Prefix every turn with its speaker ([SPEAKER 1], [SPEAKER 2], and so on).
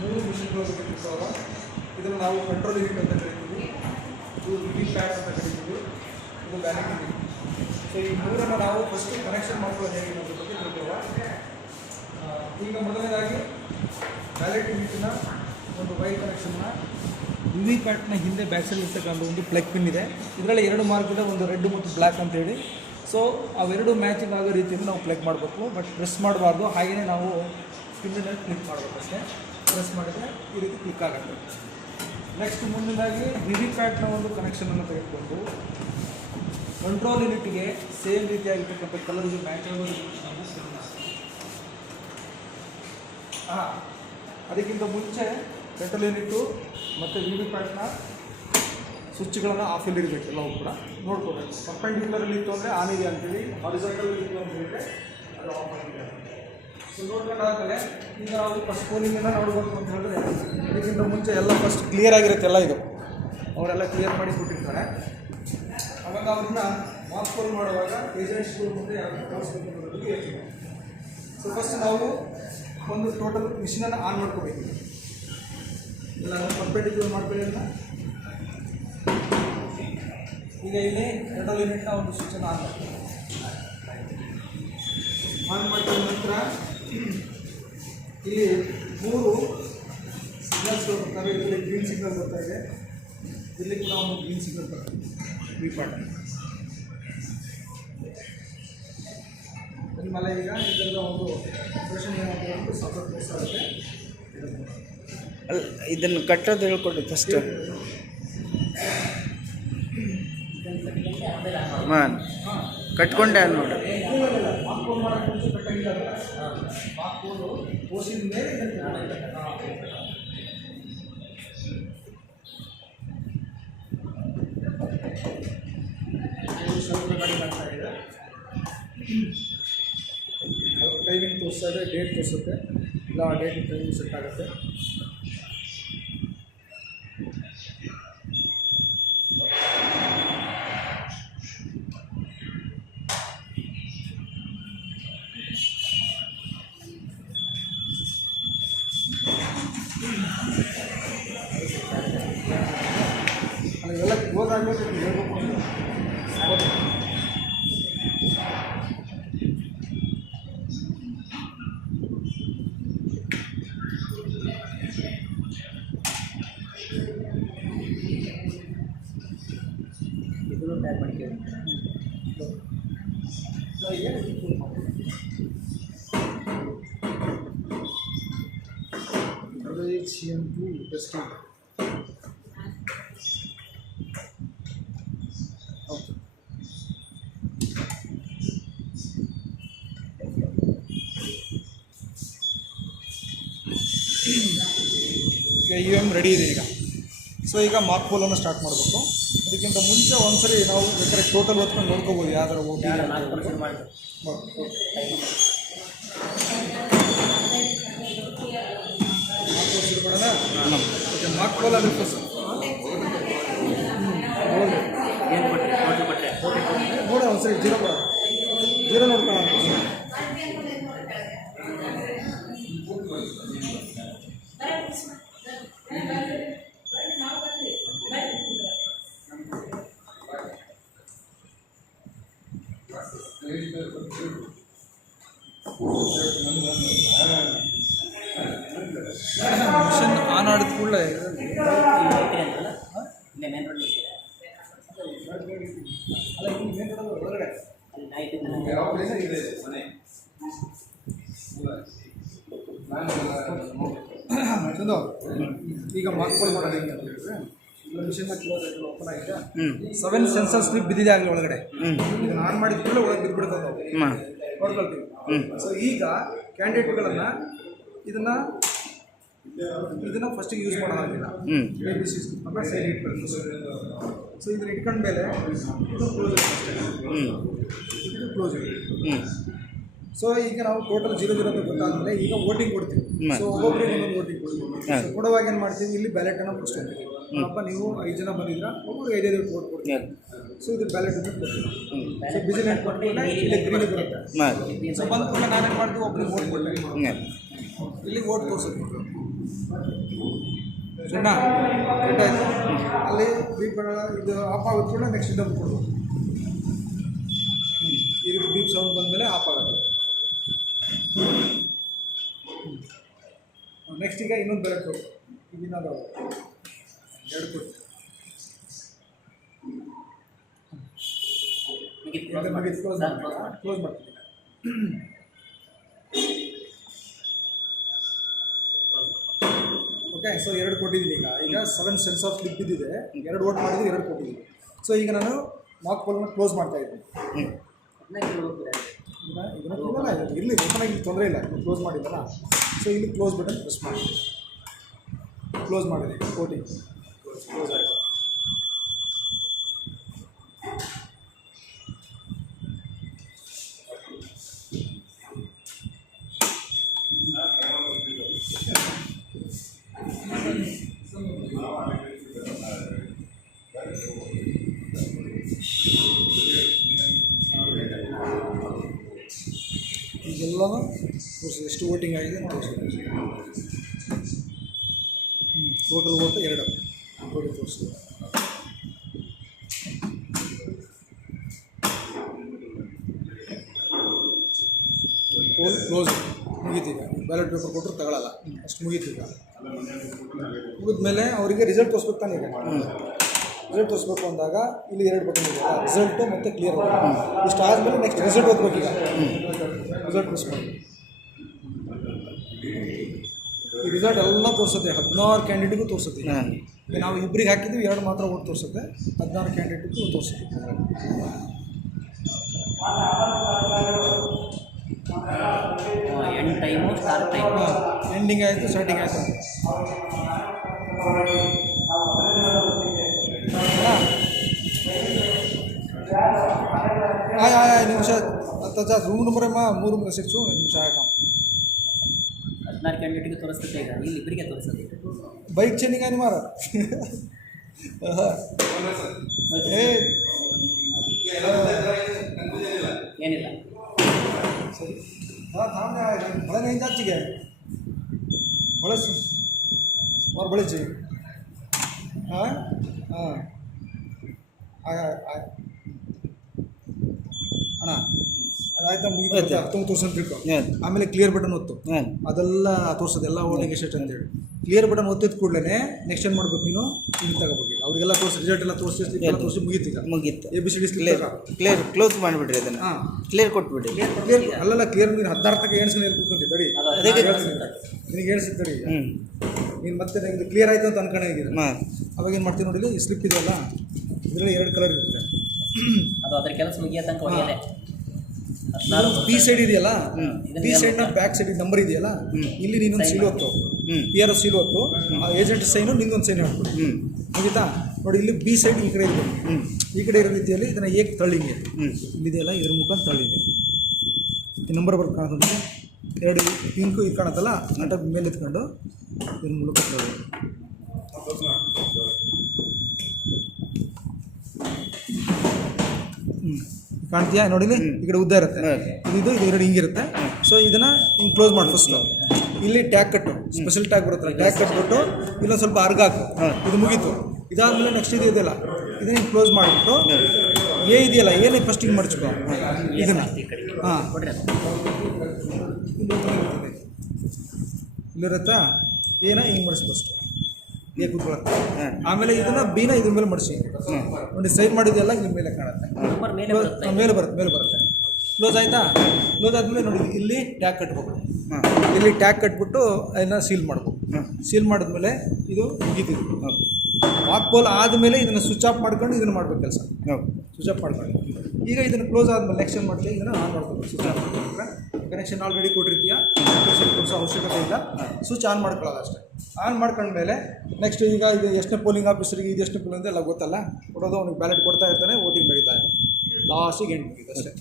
[SPEAKER 1] ಮೂರು ಮಿಷಿನ್ಗಳು ಇರ್ತಾವ ಇದನ್ನು ನಾವು ಪೆಟ್ರೋಲ್ ಯೂನಿಟ್ ಅಂತ ಕರಿತೀವಿ. ಇದು ವಿ ಪ್ಯಾಡ್ ಅಂತ ಕರಿತೀವಿ. ಇದು ವ್ಯಾಲಿಡಿಟಿ ಸೊ ಈ ಮೂರನ್ನು ನಾವು ಫಸ್ಟ್ ಕನೆಕ್ಷನ್ ಮಾಡ್ಕೊಳ್ಳೋದು ಹೇಗೆ ಅನ್ನೋದ್ರ ಬಗ್ಗೆ ತಿಳ್ಕೊಳ್ಳುವ ಈಗ ಮೊದಲನೇದಾಗಿ ಬ್ಯಾಲೆಟ್ ಯೂನಿಟ್ನ ಒಂದು ವೈರ್ ಕನೆಕ್ಷನ್ನ ವಿ ವಿ ಪ್ಯಾಟ್ನ ಹಿಂದೆ ಬ್ಯಾಕ್ ಸೈಡ್ ಇರ್ತಕ್ಕಂಥ ಒಂದು ಪ್ಲಗ್ ಪಿನ್ ಇದೆ. ಇದರಲ್ಲಿ ಎರಡು ಮಾರ್ಕ್ ಇದೆ, ಒಂದು ರೆಡ್ ಮತ್ತು ಬ್ಲ್ಯಾಕ್ ಅಂತೇಳಿ ಸೊ ಅವೆರಡು ಮ್ಯಾಚಿಂಗ್ ಆಗೋ ರೀತಿಯಲ್ಲಿ ನಾವು ಪ್ಲಗ್ ಮಾಡಬೇಕು. ಬಟ್ ಪ್ರೆಸ್ ಮಾಡಬಾರ್ದು. ಹಾಗೆಯೇ ನಾವು ಪಿನ್ನಲ್ಲಿ ಕ್ಲಿಕ್ ಮಾಡಬೇಕು ಅಷ್ಟೇ ಪ್ರೆಸ್ ಮಾಡಿದರೆ ಈ ರೀತಿ ಕ್ಲಿಕ್ ಆಗುತ್ತೆ. ನೆಕ್ಸ್ಟ್ ಮುಂದಿನದಾಗಿ ವಿವಿ ಪ್ಯಾಟ್ನ ಒಂದು ಕನೆಕ್ಷನನ್ನು ತೆಗೆದುಕೊಂಡು ಕಂಟ್ರೋಲ್ ಯೂನಿಟ್ಗೆ ಸೇಮ್ ರೀತಿಯಾಗಿರ್ತಕ್ಕಂಥ ಕಲರ್ಗೆ ಮ್ಯಾಚ್ ಆಗೋದು. ಹಾಂ ಅದಕ್ಕಿಂತ ಮುಂಚೆ ಪೆಟ್ರೋಲ್ ಯೂನಿಟ್ಟು ಮತ್ತು ವಿವಿ ಪ್ಯಾಟ್ನ ಸ್ವಿಚ್ಗಳನ್ನು ಆಫಲ್ಲಿ ಇರಬೇಕು ಎಲ್ಲವೂ ಕೂಡ. ನೋಡ್ಕೋಬೇಕು ಪರ್ಪೆಂಡಿಕ್ಯುಲರಲ್ಲಿ ಇತ್ತು ಅಂದರೆ ಆನ್ ಇದೆ ಅಂತೇಳಿ ಹಾರಿಸೆಂಟಲ್ ಇತ್ತು ಅಂತ ಹೇಳಿದ್ರೆ ಅದು ಆಫ್ ಆಗಿದೆ ಸೊ ಈಗ ನಾವು ಫಸ್ಟ್ ಫೋನಿಂದ ನೋಡ್ಬೇಕು ಅಂತ ಹೇಳಿದ್ರೆ ಇದಕ್ಕಿಂತ ಮುಂಚೆ ಎಲ್ಲ ಫಸ್ಟ್ ಕ್ಲಿಯರ್ ಆಗಿರುತ್ತೆ ಎಲ್ಲ ಇದು. ಅವರೆಲ್ಲ ಕ್ಲಿಯರ್ ಮಾಡಿ ಕೊಟ್ಟಿರ್ತಾರೆ. ಅವಾಗ ಅವ್ರನ್ನ ಫೋನ್ ಮಾಡುವಾಗ ಏಜೆಂಟ್ಸ್ ಮುಂದೆ ಯಾರು ತೋರಿಸ್ಬೇಕು ಅನ್ನೋದ್ರ ಬಗ್ಗೆ ಹೇಳ್ತೀವಿ ಸೊ ಫಸ್ಟ್ ನಾವು ಒಂದು ಟೋಟಲ್ ಮಿಷಿನನ್ನು ಆನ್ ಮಾಡ್ಕೋಬೇಕು. ಇಲ್ಲ ಪರ್ಪೆಂಡಿಕ್ಯುಲರ್ ಮಾಡ್ಕೊಳ್ಳಿ ಅಂತ. ಈಗ ಇಲ್ಲಿ ಟೋಟಲ್ ಯೂನಿಟ್ನ ಒಂದು ಸ್ವಿಚನ್ನು ಆನ್ ಮಾಡ್ತೀವಿ ಆನ್ ಮಾಡಿದ ನಂತರ ಇಲ್ಲಿ ಮೂರು ಸಿಗ್ನಲ್ಸ್ ಬರ್ತವೆ ಇಲ್ಲಿ ಗ್ರೀನ್ ಸಿಗ್ನಲ್ ಬರ್ತಾ ಇದೆ. ಇಲ್ಲಿ ಕೂಡ ಒಂದು ಗ್ರೀನ್ ಸಿಗ್ನಲ್ ಬರ್ತದೆ ವಿ ಪಾರ್ಟ್ ಆಮೇಲೆ ಈಗ ಇದರ ಒಂದು ಆಪರೇಷನ್ ಏನಾಗುತ್ತೆ ಸಾಫ್ಟ್ವೇರ್ ಕೋರ್ಸ್ ಆಗುತ್ತೆ.
[SPEAKER 2] ಅಲ್ಲ ಇದನ್ನು ಕಟ್ಟೋದು ಹೇಳ್ಕೊಡಿ ಫಸ್ಟ್ ಹಾಂ
[SPEAKER 1] ಹಾಂ
[SPEAKER 2] ಕಟ್ಕೊಂಡೆ ಆನ್ ಮಾಡು
[SPEAKER 1] ಮಾರ್ಕೋನ್ ಮಾಡೋಕ್ಕೆ ಮುಂಚೆ ಕಟ್ಟಾಗಿಲ್ಲ ಮಾರ್ಕೋನು ಕೋಸಿದ ಮೇಲೆ ಇದನ್ನು ಹಾಂ ಸ್ವಲ್ಪ ಗಾಡಿ ಮಾಡ್ತಾ ಇದೆ ಟೈಮಿಂಗ್ ತೋರಿಸ್ತಾ ಇದೆ ಡೇಟ್ ತೋರಿಸುತ್ತೆ. ಇಲ್ಲ, ಆ ಡೇಟ್ ಟೈಮಿಂಗ್ ಸೆಟ್ ಆಗುತ್ತೆ. HCM2 testing. यू M ready so mark poll start अदिंत मुंचे सारी ना टोटल
[SPEAKER 2] ओतक नोड़कोबाद यार ओके
[SPEAKER 1] ನೋಡ ಒಂದ್ಸರಿ ಜೀರೋ ಕೊಡ ಜೀರೋ ನೋಡ್ಕೊಳ್ಳೋಣ ಮಿಷನ್ ಆನ್ ಆಡಿದ ಕೂಡಲೇ ಚಂದು ಈಗ ಮಾರ್ಕ್ ಪೋಲ್ ಮಾಡೋದು ಹೆಂಗೆ ಅಂತ ಹೇಳಿದ್ರೆ ಆಗಿ ಓಪನ್ ಆಗಿದೆ ಸೆವೆನ್ ಸೆನ್ಸರ್ ಸ್ಲಿಪ್ ಬಿದ್ದಿದೆ ಆಗಲಿ ಒಳಗಡೆ ಇದನ್ನ ಆನ್ ಮಾಡಿದ ಕೂಡಲೇ ಒಳಗೆ ನೋಡ್ಕೊಳ್ತೀವಿ
[SPEAKER 2] ಹ್ಞೂ
[SPEAKER 1] ಸೊ ಈಗ ಕ್ಯಾಂಡಿಡೇಟ್ಗಳನ್ನು ಇದನ್ನ ಇದನ್ನ ಫಸ್ಟಿಗೆ ಯೂಸ್ ಅಂದರೆ ಸೈಡ್ ಇಟ್ಕೊಂಡು ಸೊ ಇದನ್ನ ಇಟ್ಕೊಂಡ್ಮೇಲೆ ಮೇಲೆ ಕ್ಲೋಸ್
[SPEAKER 2] ಹ್ಞೂ
[SPEAKER 1] ಇದು ಕ್ಲೋಸ್ ಸೊ ಈಗ ನಾವು ಟೋಟಲ್ ಜೀರೋ ಜೀರೋ ಅಂತ ಗೊತ್ತಾದ್ಮೇಲೆ ಈಗ ವೋಟಿಂಗ್ ಕೊಡ್ತೀವಿ. ಸೊ ಒಬ್ಬೊಬ್ಬರಿಗೆ ಒಂದೊಂದು ವೋಟಿಂಗ್ ಕೊಡ್ತೀವಿ. ಸೊ ಕೊಡುವಾಗ ಏನು ಮಾಡ್ತೀವಿ? ಇಲ್ಲಿ ಬ್ಯಾಲೆಟನ್ನು ಫಸ್ಟ್ ಅಂತೀವಿ. ಅಪ್ಪ ನೀವು ಐದು ಜನ ಬಂದಿದ್ರ ಐದು ಐದು ವೋಟ್ ಕೊಡ್ತೀವಿ. ಸೊ ಇದು ಬ್ಯಾಲೆಟ್ ಅಂತ ಕೊಡ್ತೀವಿ. ಸೊ ಬಿಸಿ ನೆಟ್ ಕೊಟ್ಬಿಟ್ಟು ಇಲ್ಲಿ ಗ್ರೀನ್ ಬರುತ್ತೆ. ಸೊ ಬಂದ ನಾನು ಏನು ಮಾಡ್ತೀವಿ? ಒಬ್ಬರಿಗೆ ವೋಟ್ ಕೊಡ್ತೀವಿ ಇಲ್ಲಿ ವೋಟ್ ತೋರಿಸುತ್ತೆ ಅಲ್ಲಿ ಬೀಪ್ ಇದು ಆಫ್ ಆಗುತ್ತೆ ಕೂಡ ನೆಕ್ಸ್ಟ್ ಡಬ್ ಕೊಡ್ಬೋದು. ಇದು ಬೀಪ್ ಸೌಂಡ್ ಬಂದಮೇಲೆ ಆಫ್ ಆಗುತ್ತೆ. ನೆಕ್ಸ್ಟ್ ಈಗ ಇನ್ನೊಂದು ಬೆಳೆ ಕೊಡು. ಇದು ಇನ್ನೊಂದು ಎರಡು ಕೊಡು. ಕ್ಲೋಸ್. ಮಾಡ್ತೀನಿ. ಓಕೆ ಸೊ ಎರಡು ಕೊಟ್ಟಿದ್ದೀನಿ ಈಗ. ಈಗ ಸೆವೆನ್ ಸೆನ್ಸ್ ಆಫ್ ಸ್ಲಿಪ್ ಇದ್ದಿದೆ ಎರಡು ಓಟ್ ಮಾಡಿದ್ದು ಎರಡು ಕೊಟ್ಟಿದ್ದೀನಿ. ಸೊ ಈಗ ನಾನು ಮಾಕ್ ಪೋಲನ್ನು ಕ್ಲೋಸ್ ಮಾಡ್ತಾ ಇದ್ದೀನಿ.
[SPEAKER 2] ಇಲ್ಲಿ ಹೋಗ್ಬಿಡ.
[SPEAKER 1] ಇದನ್ನ ಇದನ್ನ ಇಲ್ಲ ಇಲ್ಲ, ಇರಲಿ ಓಪನ್ ಆಗಿ ತೊಂದರೆ ಇಲ್ಲ. ಕ್ಲೋಸ್ ಮಾಡಿದ್ದಲ್ಲ. ಸೊ ಇಲ್ಲಿ ಕ್ಲೋಸ್ ಬಟನ್ ಪ್ರೆಸ್ ಮಾಡಿ. ಕ್ಲೋಸ್ ಮಾಡಿದೆ ಕೋಟಿಂಗ್ ಕ್ಲೋಸ್ ಆಯಿತು. ತೋರಿಸಿ ಎಷ್ಟು ವೋಟಿಂಗ್ ಆಗಿದೆ ಅಂತ ತೋರಿಸಿ ಟೋಟಲ್ ಓಟು ಎರಡು. ಟೋಟಲ್ ತೋರಿಸಿ ಪೋಲ್ ಕ್ಲೋಸ್ ಮುಗೀತೀಗ. ಬ್ಯಾಲೆಟ್ ಪೇಪರ್ ಕೊಟ್ಟರು ತಗೊಳ್ಳಲ್ಲ ಅಷ್ಟು ಮುಗೀತೀಗ. ಮುಗಿದ್ಮೇಲೆ ಅವರಿಗೆ ರಿಸಲ್ಟ್ ತೋರಿಸ್ಬೇಕು ತಾನೇ ಈಗ. ರಿಸಲ್ಟ್ ತೋರಿಸ್ಬೇಕು ಅಂದಾಗ ಇಲ್ಲಿ ಎರಡು ಬಟನ್ ಇದೆ. ರಿಸಲ್ಟು ಮತ್ತು ಕ್ಲಿಯರ್ ಇಷ್ಟು ಆದಮೇಲೆ ನೆಕ್ಸ್ಟ್ ರಿಸಲ್ಟ್ ಓದ್ಬೇಕು ಈಗ ರಿಸಲ್ಟ್ ಮಾಡಿ. ಈ ರಿಸಲ್ಟ್ ಎಲ್ಲ ತೋರಿಸುತ್ತೆ. ಹದಿನಾರು ಕ್ಯಾಂಡಿಡೇಟ್ಗೂ ತೋರಿಸುತ್ತೆ. ಈಗ ನಾವು ಇಬ್ಬರಿಗೆ ಹಾಕಿದ್ವಿ ಎರಡು ಮಾತ್ರ ಓಟ್ ತೋರಿಸುತ್ತೆ. ಹದಿನಾರು ಕ್ಯಾಂಡಿಡೇಟ್ಗೂ ತೋರಿಸುತ್ತೆ.
[SPEAKER 2] End time start time
[SPEAKER 1] ending ಆಯಿತು ಸ್ಟಾರ್ಟಿಂಗ್ ಆಯಿತು. ಆಯ್ ಆಯ್ ನಿಮಿಷ. ಹತ್ತು ರೂಮ್ ನಂಬರ್ ಮಾ ಮೂರು ಸಿಕ್ಸು ನಿಮಿಷ ಆಯ್ತು.
[SPEAKER 2] ಹದಿನಾರು ಕ್ಯಾಂಡಿಡೇಟ್ಗೆ ತೋರಿಸ್ತದೆ ಈಗ ಇಲ್ಲಿ ಇಬ್ಬರಿಗೆ ತೋರಿಸೋದು
[SPEAKER 1] ಬೈಕ್ ಚೆನ್ನಿಗಾನಿ ಮಾರ
[SPEAKER 2] ಏನಿಲ್ಲ
[SPEAKER 1] ಸರಿ ಬಳೆ ನೈನ್ ಜಾಚಿಗೆ ಬಳಸಿ ಅವ್ರು ಬಳಸಿ ಹಾಂ ಹಾಂ ಅಣ್ಣ ಅದಾಯ್ತಾ ಮುಗಿತು
[SPEAKER 2] ಆಯ್ತು.
[SPEAKER 1] ಹತ್ತೊಂಬತ್ತು ವರ್ಷ ಅಂತ ತಿಳ್ಕೊ. ಆಮೇಲೆ ಕ್ಲಿಯರ್ ಬಟನ್ ಒತ್ತು.
[SPEAKER 2] ಹಾಂ.
[SPEAKER 1] ಅದೆಲ್ಲ ತೋರ್ಸೋದು ಎಲ್ಲ ಓಟಿಗೆ ಎಷ್ಟು ಅಂತ ಅಂತೇಳಿ. ಕ್ಲಿಯರ್ ಬಟನ್ ಒತ್ತಿದ ಕೂಡಲೇ ನೆಕ್ಸ್ಟ್ ಏನು ಮಾಡ್ಬೇಕು ನೀನು? ಇಲ್ಲಿ ತಗೋಬೇಕು ಅವರಿಗೆಲ್ಲ ತೋರಿಸಿ ರಿಸಲ್ಟ್ ಎಲ್ಲ ತೋರಿಸಿ ತೋರಿಸಿ ಮುಗೀತು ಈಗ.
[SPEAKER 3] ಮುಗೀತು.
[SPEAKER 1] A B C D
[SPEAKER 3] clear clear close ಮಾಡಿಬಿಡ್ರಿ ಅದನ್ನು.
[SPEAKER 1] ಹಾಂ.
[SPEAKER 3] ಕ್ಲಿಯರ್ ಕೊಟ್ಬಿಡಿ.
[SPEAKER 1] ಕ್ಲಿಯರ್ ಅಲ್ಲಲ್ಲ ಕ್ಲಿಯರ್ ನೀನು ಹದಿನಾರು ತನಕ ಎಣಿಸ್ಕೊಂಡು ಕೂತ್ಕೊಂತಿ ತಡಿ. ನಿನಗೆ ಹೇಳ್ಸಿದ್ದು ತಡಿ
[SPEAKER 3] ಹ್ಞೂ
[SPEAKER 1] ನೀನು ಮತ್ತೆ ನನಗೆ ಕ್ಲಿಯರ್ ಆಯಿತು ಅಂತ ಅನ್ಕೊಂಡಿದ್ದೀನಿ ಅವಾಗ ಏನು ಮಾಡ್ತೀನಿ ನೋಡಿ ಈ ಸ್ಲಿಪ್ ಇದೆಯಲ್ಲ ಇದರಲ್ಲಿ ಎರಡು ಕಲರ್ ಇರುತ್ತೆ.
[SPEAKER 2] ಅದು ಅದ್ರ ಕೆಲಸ ಮುಗಿಯೋ ತನಕ ಹೊಡೆಯದೆ
[SPEAKER 1] ಬಿ ಸೈಡ್ ಇದೆಯಲ್ಲ?
[SPEAKER 3] ಬಿ
[SPEAKER 1] ಸೈಡ್ ಸೈಡ್ನ ಬ್ಯಾಕ್ ಸೈಡ್ ನಂಬರ್ ಇದೆಯಲ್ಲ. ಇಲ್ಲಿ ನೀನೊಂದು ಸೀಲ್ ಹೊತ್ತು ಆರ್ ಸೀಲ್ ಹೊತ್ತು ಆ ಏಜೆಂಟ್ ಸೈನು ನಿಂದೊಂದು ಸೈನ್ ಹಾಕ್ಬಿಡು
[SPEAKER 3] ಆಗಿತಾ
[SPEAKER 1] ಮುಗಿತಾ? ನೋಡಿ ಇಲ್ಲಿ ಬಿ ಸೈಡ್ ಈ ಕಡೆ ಇದೆ.
[SPEAKER 3] ಹ್ಞೂ
[SPEAKER 1] ಈ ಕಡೆ ಇರೋ ರೀತಿಯಲ್ಲಿ ಇದನ್ನ ಏಕ್ ತಳ್ಳಿಂಗೆ ಇಲ್ಲಿದೆಯಲ್ಲ ಇದ್ರ ಮುಖ ತಳ್ಳಿಂಗೆ ಈ ನಂಬರ್ ಕಾಣುತ್ತೆ ಎರಡು ಪಿಂಕು ಇದು ಕಾಣುತ್ತಲ್ಲ ನಟ ಮೇಲೆ ಎತ್ಕೊಂಡು ಇದ್ರ ಮೂಲಕ ತಳ್ಳಿ. ಹ್ಞೂ ಕಾಣ್ತೀಯಾ? ನೋಡಿಲಿ ಈ ಕಡೆ ಉದ್ದ ಇರುತ್ತೆ. ಇದು ಇದು ಎರಡು ಹಿಂಗಿರುತ್ತೆ ಸೊ ಇದನ್ನ ಹಿಂಗೆ ಕ್ಲೋಸ್ ಮಾಡಿ ಫಸ್ಟ್ ಇಲ್ಲಿ ಟ್ಯಾಕ್ ಕಟ್ಟು. ಸ್ಪೆಷಲ್ ಟ್ಯಾಕ್ ಬರುತ್ತೆ ಟ್ಯಾಕ್ ಕಟ್ಬಿಟ್ಟು ಇಲ್ಲೊಂದು ಸ್ವಲ್ಪ ಅರ್ಗ ಹಾಕು. ಇದು ಮುಗೀತು. ಇದಾದ್ಮೇಲೆ ನೆಕ್ಸ್ಟ್ ಇದು ಇದೆಯಲ್ಲ ಇದನ್ನ ಹಿಂಗೆ ಕ್ಲೋಸ್ ಮಾಡಿಬಿಟ್ಟು ಏ ಇದೆಯಲ್ಲ ಏನೇ ಫಸ್ಟ್ ಹಿಂಗೆ ಮಡಚ್ಕೊ. ಇದನ್ನ. ಹಾಂ. ಇಲ್ಲಿರುತ್ತಾ ಏನ? ಹಿಂಗೆ ಮಡಿಸಿ ಫಸ್ಟ್ ಏ ಕೂತ್ಕೊಳತ್ತೆ
[SPEAKER 3] ಹಾಂ
[SPEAKER 1] ಆಮೇಲೆ ಇದನ್ನ ಬೀನ ಇದ್ರ ಮೇಲೆ ಮಡಿಸಿ. ಒಂದು ಸೈಡ್ ಮಾಡಿದೆಲ್ಲ ಇದ್ರ ಮೇಲೆ ಕಾಣುತ್ತೆ.
[SPEAKER 2] ಮೇಲೆ ಬರುತ್ತೆ.
[SPEAKER 1] ಮೇಲೆ ಬರುತ್ತೆ ಮೇಲೆ ಬರುತ್ತೆ. ಕ್ಲೋಸ್ ಆಯ್ತಾ? ಕ್ಲೋಸ್ ಆದ್ಮೇಲೆ ನೋಡಿ ಇಲ್ಲಿ ಟ್ಯಾಗ್ ಕಟ್ಬೇಕು.
[SPEAKER 3] ಹಾಂ.
[SPEAKER 1] ಇಲ್ಲಿ ಟ್ಯಾಗ್ ಕಟ್ಬಿಟ್ಟು ಅದನ್ನ ಸೀಲ್ ಮಾಡ್ಬೇಕು.
[SPEAKER 3] ಹಾಂ.
[SPEAKER 1] ಸೀಲ್ ಮಾಡಿದ್ಮೇಲೆ ಇದು ಮುಗಿತಿದ್ರು ವಾಕ್ ಬೋಲ್ ಆದಮೇಲೆ ಇದನ್ನು ಸ್ವಿಚ್ ಆಫ್ ಮಾಡ್ಕೊಂಡು ಇದನ್ನು ಮಾಡ್ಬೇಕು ಕೆಲಸ. ಸ್ವಿಚ್ ಆಫ್ ಮಾಡ್ಕೊಂಡು. ಈಗ ಇದನ್ನು ಕ್ಲೋಸ್ ಆದಮೇಲೆ ನೆಕ್ಸ್ಟ್ ಏನು ಮಾಡ್ತೀವಿ ಇದನ್ನು ಆನ್ ಮಾಡ್ಬೇಕು. ಸ್ವಿಚ್ ಆಫ್ ಮಾಡ್ಕೊಂಡ್ರೆ ಕನೆಕ್ಷನ್ ಆಲ್ರೆಡಿ ಕೊಟ್ಟಿರ್ತೀಯ? ಎಲೆಕ್ಟ್ರಿಸಿಟಿ ಕೊಡಿಸೋ ಅವಶ್ಯಕತೆ ಇಲ್ಲ. ಸ್ವಿಚ್ ಆನ್ ಮಾಡ್ಕೊಳ್ಳೋದು ಅಷ್ಟೇ. ಆನ್ ಮಾಡ್ಕೊಂಡ್ಮೇಲೆ ನೆಕ್ಸ್ಟ್ ಈಗ ಇದು ಎಷ್ಟನೇ ಪೋಲಿಂಗ್ ಆಫೀಸರಿಗೆ ಇದು ಎಷ್ಟು ಪೋಲಿಂಗ್ ಅಂತ ಎಲ್ಲ ಗೊತ್ತಲ್ಲ. ಕೊಡೋದು ಅವ್ನಿಗೆ ಬ್ಯಾಲೆಟ್ ಕೊಡ್ತಾ ಇರ್ತಾನೆ ವೋಟಿಂಗ್ ಬೆಳೀತಾ ಇರ್ತಾನೆ. ಲಾಸ್ಟಿಗೆ ಎಂಟು ಮುಗಿದೆ ಅಷ್ಟೇ.